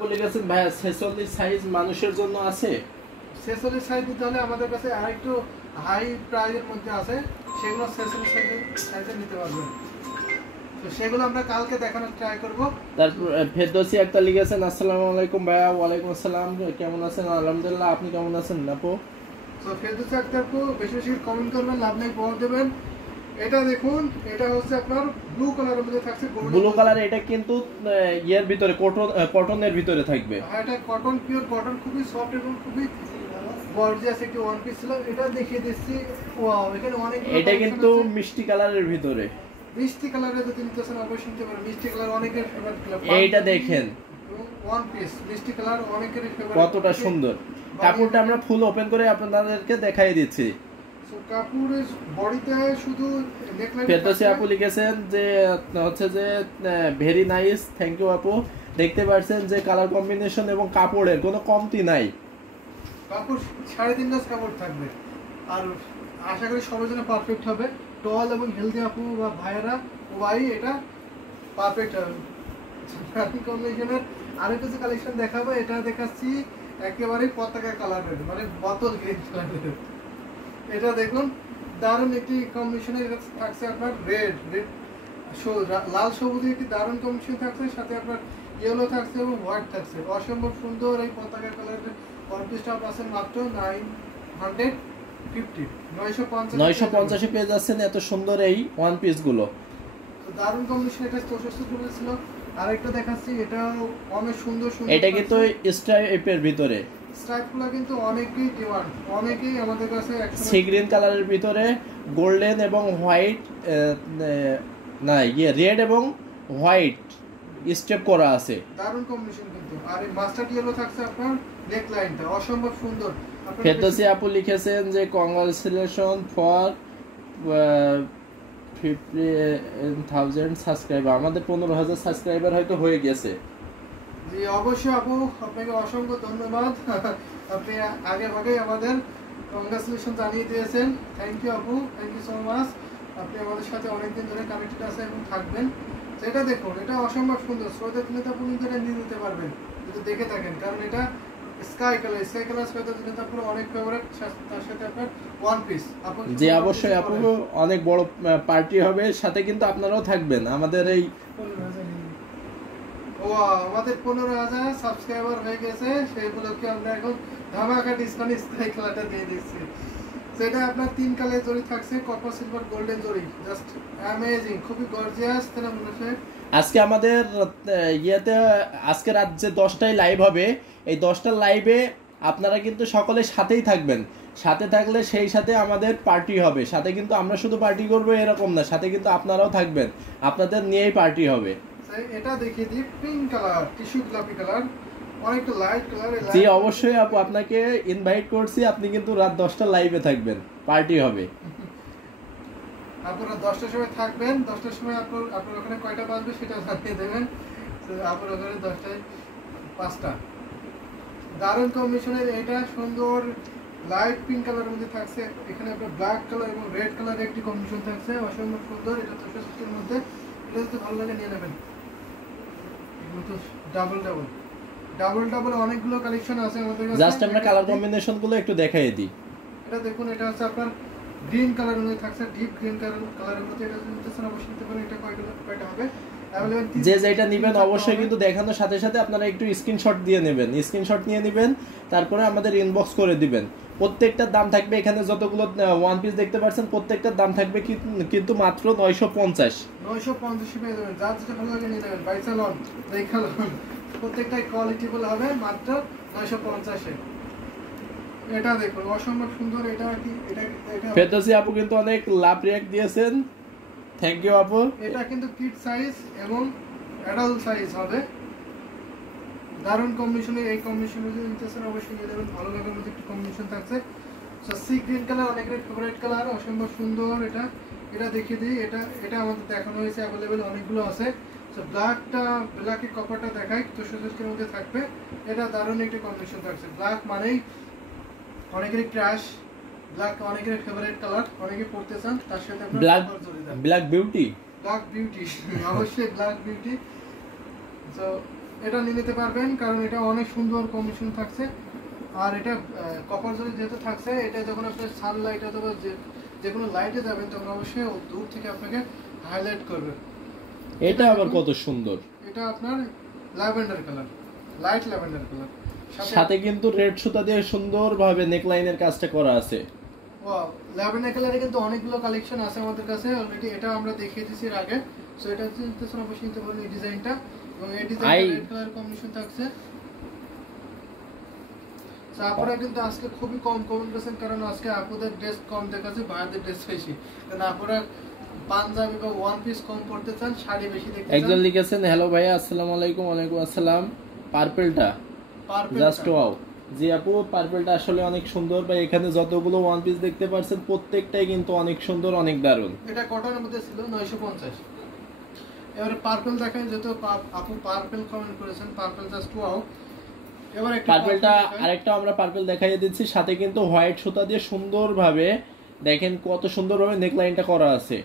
বলে গেছেন ভাই 46 সাইজ মানুষের জন্য আছে। 46 সাইজ দিতে হলে আমাদের কাছে আরেকটু হাই প্রাইসের মধ্যে আছে, সেগুলো 46 সাইজে নিতে পারবেন। তো সেগুলো আমরা কালকে দেখানোর ট্রাই করব। তারপর ফেরদৌসি একটা লিখেছেন, আসসালামু আলাইকুম ভাইয়া। ওয়ালাইকুম আসসালাম, কেমন আছেন? আলহামদুলিল্লাহ, আপনি কেমন আছেন আপু? তো ফেরদৌসি আক্তারকে বেশি বেশি কমেন্ট করবেন, লাভ নেই পাওয়ার দেবেন। এটা দেখুন, এটা হচ্ছে আপনার ব্লু কালারের মধ্যে থাকছে, ব্লু কালার। এটা কিন্তু ইয়ের ভিতরে কটনের ভিতরে থাকবে। হ্যাঁ, এটা কটন, পিওর কটন, খুবই সফট এবং খুবই গর্জিয়াস একটি ওয়ান পিস ছিল। এটা দেখিয়ে দিচ্ছি। ওয়াও, এখানে অনেক, এটা কিন্তু মিষ্টি কালারের ভিতরে। মিষ্টি কালারে যদি নিতেছেন অবশ্যই নিতে পারেন। মিষ্টি কালার অনেকের ফেভারিট কালার। এইটা দেখেন, ওয়ান পিস মিষ্টি কালার অনেকের ফেভারিট। কতটা সুন্দর। কাপড়টা আমরা ফুল ওপেন করে আপনাদেরকে দেখাই দিচ্ছি। সো কাপড়ের বডিতে শুধু নেকলাইন। ফেরদৌসি আপু লিখেছেন যে হচ্ছে যে ভেরি নাইস, থ্যাংক ইউ আপু। দেখতে পাচ্ছেন যে কালার কম্বিনেশন এবং কাপড়ের কোনো কমতি নাই। কাপড় 3.5 গজ কাপড় থাকবে, আর আশা করি সবার জন্য পারফেক্ট হবে। টল এবং হেলদি আপু বা ভাইয়েরা ওয়াই এটা পারফেক্ট হবে। কম্বিনেশনের আরো কিছু কালেকশন দেখাবো। এটা দেখাচ্ছি একেবারে পতাকা কালারের, মানে বোতল গ্রিন কালারের। এটা দেখুন, দারুণ একটি কম্বিনেশনের থাকছে আপনার রেড লাল সবুজের একটি দারুণ কম্বিনেশন থাকছে, সাথে আপনার ইয়েলো থাকছে এবং হোয়াইট থাকছে। অসম্ভব সুন্দর এই পতাকা কালারের ওয়ান পিসটা পাচ্ছেন মাত্র 950 পেয়ে যাচ্ছেন এত সুন্দর এই ওয়ান পিস গুলো। দারুণ কম্বিনেশন। এটা 64 ছিল। আরেকটা দেখাচ্ছি, এটা অনেক সুন্দর সুন্দর। এটা কিন্তু স্ট্রাইপের ভিতরে, স্ট্রাইপগুলো কিন্তু অনেকেই ডিমান্ড, অনেকেই আমাদের কাছে সি গ্রিন কালারের ভিতরে গোল্ডেন এবং হোয়াইট, না ইয়ে রেড এবং হোয়াইট স্টেপ করা আছে। দারুণ কম্বিনেশন কিন্তু। আর এই মাস্টার্ড ইয়েলো থাকছে আপনার নেক লাইনটা অসম্ভব সুন্দর। ফেরদৌসি আপু লিখেছেন যে কংগ্রাচুলেশন ফর 50,000 সাবস্ক্রাইবার। আমাদের 15,000 সাবস্ক্রাইবার হয়তো হয়ে গেছে। জি অবশ্যই আপু, আপনাকে অসংখ্য ধন্যবাদ। আপনি আগে ভাগেই আমাদের কংগ্রাচুলেশন জানিয়ে দিয়েছেন। থ্যাংক ইউ আপু, থ্যাংক ইউ সো মাচ। আপনি আমাদের সাথে অনেকদিন ধরে কানেক্টেড আছে এবং থাকবেন। সেটা দেখুন, এটা অসম্ভব সুন্দর। শ্রদ্ধা তিনতা আপনি এটা নিয়ে নিতে পারবেন যদি দেখে থাকেন, কারণ এটা স্কাই কালার শ্রদ্ধা তিনতা পুরো অনেক ফেভারিট। তার সাথে আপনার ওয়ান পিস আপু। জি অবশ্যই আপু, অনেক বড় পার্টি হবে, সাথে কিন্তু আপনারাও থাকবেন আমাদের এই। আমাদের 15,000 সাবস্ক্রাইবার হয়ে গেছে, সেইগুলোকে আমরা এখন ধামাকা ডিসকাউন্ট স্কাই কালারটা দিয়ে দিচ্ছি। সেটা আপনার 3 কালার জরি থাকছে, কপার সিলভার গোল্ডেন জরি। জাস্ট অ্যামেজিং, খুবই গর্জিয়াস। তারা মনে হয় আজকে আমাদের ইয়েতে আজকে রাত যে 10টায় লাইভ হবে, এই 10টার লাইভে আপনারা কিন্তু সকলে সাথেই থাকবেন। সাথে থাকলে সেই সাথে আমাদের পার্টি হবে। সাথে কিন্তু আমরা শুধু পার্টি করবো এরকম না, সাথে কিন্তু আপনারাও থাকবেন, আপনাদের নিয়েই পার্টি হবে। এটা দেখিয়ে দিই, পিঙ্ক কালার, টিস্যু গোলাপি কালার, অনেকটা লাইট কালার। জি অবশ্যই আপু, আপনাকে ইনভাইট করছি, আপনি কিন্তু রাত 10টার লাইভে থাকবেন, পার্টি হবে। আপনারা 10টার সময় থাকবেন। 10টার সময় আপনার ওখানে কয়টা বাজবে সেটা জানিয়ে দেবেন। আপনার ওখানে 10টায় 5টা। দারুণ কম্বিনেশনের এটা সুন্দর লাইট পিঙ্ক কালারের মধ্যে থাকছে। এখানে আপনার ব্ল্যাক কালার এবং রেড কালারের একটি কম্বিনেশন থাকছে, অসম্ভব সুন্দর। এটা 64 মধ্যে, এটা যদি ভালো লাগে নিয়ে নেবেন। ডাবল অনেকগুলো কালেকশন আছে আমাদের কাছে। জাস্ট আমরা কালার কম্বিনেশন গুলো একটু দেখাই দিই। এটা দেখুন, এটা হচ্ছে আপনার গ্রিন কালারের মধ্যে থাকছে, ডিপ গ্রিন কালারের মধ্যে। এটা যদি নিতেছেন অবশ্যই নিতে পারেন। এটা কয়টা হবে যে যেটা নেবেন অবশ্যই কিন্তু দেখানোর সাথে সাথে আপনারা একটু স্ক্রিনশট দিয়ে নেবেন, স্ক্রিনশট নিয়ে নেবেন, তারপরে আমাদের ইনবক্স করে দিবেন। প্রত্যেকটার দাম থাকবে, এখানে যতগুলো ওয়ান পিস দেখতে পাচ্ছেন প্রত্যেকটার দাম থাকবে কিন্তু মাত্র 950 পেয়ে যাবেন। যার যেটা ভালো লাগে নিয়ে নেবেন। বাইসালন দেখালন, প্রত্যেকটাই কোয়ালিটিফুল হবে মাত্র 950-এ। এটা দেখুন অসম্ভব সুন্দর। এটা কি এটা ফেরদৌসি আপু কিন্তু অনেক লাভ রিঅ্যাক্ট দিয়েছেন, থ্যাংক ইউ আপু। এটা কিন্তু কিড সাইজ এবং অ্যাডাল্ট সাইজ হবে। দারুণ কম্বিনেশনে, এই কম্বিনেশনে যদি নিতেছেন অবশ্যই নিয়ে যাবেন। ভালো লাগার মধ্যে একটু কম্বিনেশন থাকছে। সি গ্রিন কালার অনেকের ফেভারিট কালার, অসম্ভব সুন্দর। এটা দেখিয়ে দিই। এটা আমাদের দেখানো হয়েছে, অ্যাভেলেবেল অনেকগুলো আছে। সো ব্ল্যাকের কপারটা দেখাই, 64 মধ্যে থাকবে। এটা দারুণ একটি কম্বিনেশন থাকছে। ব্ল্যাক মানেই অনেকেরই ক্র্যাশ, ব্ল্যাক অনেকের ফেভারিট কালার, অনেকে পড়তে চান। তার সাথে ব্ল্যাক বিউটি অবশ্যই ব্ল্যাক বিউটি। তো এটা নিয়ে নিতে পারবেন, কারণ এটা অনেক সুন্দর কম্বিনেশন থাকছে। আর এটা কপার জরি যেহেতু থাকছে, এটা যখন আপনি সানলাইট অথবা যে কোনো লাইটে যাবেন তখন অবশ্যই দূর থেকে আপনাকে হাইলাইট করবে। এটা আবার কত সুন্দর, এটা আপনার lavender colour, light lavender colour, সাথে কিন্তু রেড সুতা দিয়ে সুন্দরভাবে নেকলাইনের কাজটা করা আছে। ওয়াও, ল্যাভেন্ডার কালারে কিন্তু অনেকগুলো কালেকশন আছে আমাদের কাছে অলরেডি, এটা আমরা দেখিয়ে দিয়েছি এর আগে। সো এটা চিন্তা অবশ্যই নিতে পারেন এই ডিজাইনটা, এবং এই ডিজাইনটা রেড কালার কম্বিনেশন থাকছে। সো আপনারা কিন্তু আজকে খুবই কম কমেন্ট করেছেন, কারণ আজকে আপুদের ড্রেস কম দেখাচ্ছে, ভাইদের ড্রেস বেশি, কারণ আপনারা পাঞ্জাবি বা ওয়ান পিস কম পড়তে চান, শাড়ি বেশি দেখতে চান। একজন লিখেছেন, হ্যালো ভাইয়া, আসসালামু আলাইকুম। ওয়ালাইকুম আসসালাম। পার্পলটা জাস্ট ওয়াও। জি আপু, পার্পলটা আসলে অনেক সুন্দর, বা এখানে যতগুলো ওয়ান পিস দেখতে পাচ্ছেন প্রত্যেকটাই কিন্তু অনেক সুন্দর, অনেক দারুণ। এটা কটনের মধ্যে ছিল 950। এবারে পার্পল দেখেন, যেহেতু আপু পার্পল কমেন্ট করেছেন, পার্পল জাস্ট ওয়াও। এবার একটা পার্পলটা আরেকটা আমরা পার্পল দেখাইয়ে দিচ্ছি, সাথে কিন্তু হোয়াইট সুতা দিয়ে সুন্দরভাবে দেখেন কত সুন্দরভাবে নেকলাইনটা করা আছে।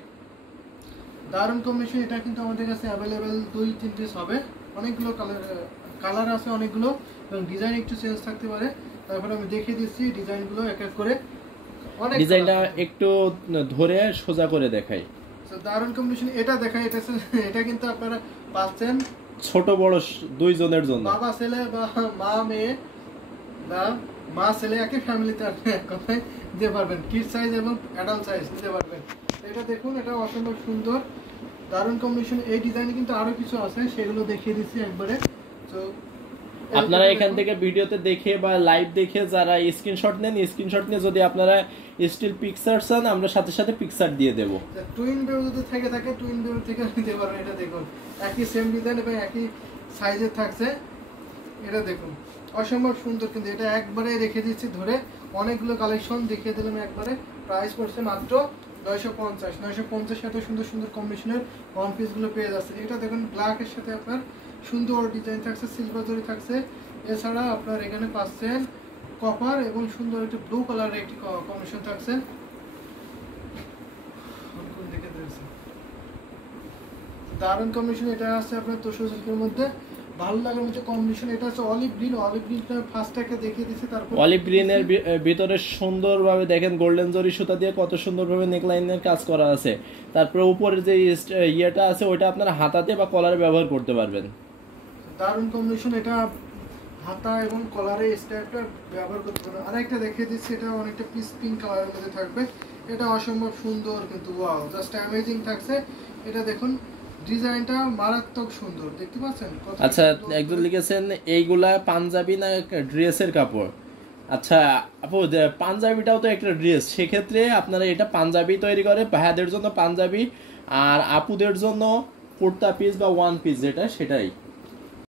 দারুণ কম্বিনেশন। এটা কিন্তু আমাদের কাছে অ্যাভেলেবেল 2-3 পিস হবে, অনেকগুলো কালার আছে অনেকগুলো, এবং ডিজাইন একটু চেঞ্জ থাকতে পারে। তারপরে আমি দেখিয়ে দিচ্ছি ডিজাইনগুলো এক এক করে। অনেক ডিজাইনটা একটু ধরে সোজা করে দেখাই। দারুণ কম্বিনেশন। এটা দেখাই, এটা কিন্তু আপনারা পাচ্ছেন ছোট বড় দুইজনের জন্য, বাবা ছেলে বা মা মেয়ে বা মা ছেলে একই ফ্যামিলিতে আপনি এক কথায় দিতে পারবেন, কিড সাইজ এবং অ্যাডাল্ট সাইজ দিতে পারবেন। এটা দেখুন, এটা অসম্ভব সুন্দর, দারুণ কম্বিনেশন। এই ডিজাইনে কিন্তু আরো কিছু আছে, সেগুলো দেখিয়ে দিচ্ছি একবারে। তো আপনারা এখান থেকে ভিডিওতে দেখে বা লাইভ দেখে যারা স্ক্রিনশট নেন, স্ক্রিনশট নিয়ে যদি আপনারা স্টিল পিকচার চান, আমরা সাথে সাথে পিকচার দিয়ে দেব। টুইন ভিউ যদি থাকে টুইন ভিউ থেকে নিতে পারেন। এটা দেখুন, একই সেম ডিজাইন এবং একই সাইজের থাকছে। এটা দেখুন, অসম্ভব সুন্দর। কিন্তু এটা একবারে রেখে দিচ্ছি ধরে, অনেকগুলো কালেকশন দেখিয়ে দিলাম একবারে। প্রাইস পড়ছে মাত্র 950। এত সুন্দর সুন্দর কম্বিনেশনের ওয়ান পিসগুলো পেয়ে যাচ্ছে। এটা দেখুন, ব্ল্যাকের সাথে আপনার সুন্দর ডিজাইন থাকছে, সিলভার জরি থাকছে। এছাড়া আপনার এখানে পাচ্ছেন কপার এবং সুন্দর একটি ব্লু কালারের একটি কম্বিনেশন থাকছে। দারুণ কম্বিনেশন। এটা আছে আপনার তোষক সিল্কের মধ্যে, ভালো লাগার মধ্যে কম্বিনেশন। এটা হচ্ছে অলিভ গ্রিন। অলিভ গ্রিনটা ফার্স্ট একটা দেখিয়ে দিয়েছি, তারপর অলিভ গ্রিনের ভিতরে সুন্দরভাবে দেখেন গোল্ডেন জরি সুতা দিয়ে কত সুন্দরভাবে নেকলাইনের কাজ করা আছে। তারপরে উপরের যে ইয়েটা আছে ওইটা আপনারা হাতাতে বা কলারে ব্যবহার করতে পারবেন। দারুণ কম্বিনেশন। এটা হাতা এবং কলারে স্ট্রাইপটা ব্যবহার করতে পারবেন। আরেকটা দেখিয়ে দিচ্ছি, এটা অনেকটা পিস পিঙ্ক কালারের মধ্যে থাকবে। এটা অসম্ভব সুন্দর, কিন্তু ওয়াও, জাস্ট অ্যামেজিং থাকছে। এটা দেখুন, ডিজাইনটা মারাত্মক সুন্দর, দেখতে পাচ্ছেন? আচ্ছা, একজন লিখেছেন এইগুলা পাঞ্জাবি না ড্রেসের কাপড়। আচ্ছা আপু, পাঞ্জাবিটাও তো একটা ড্রেস, সেক্ষেত্রে আপনারা এটা পাঞ্জাবি তৈরি করে, ভাইয়াদের জন্য পাঞ্জাবি আর আপুদের জন্য কুর্তা পিস বা ওয়ান পিস যেটা সেটাই।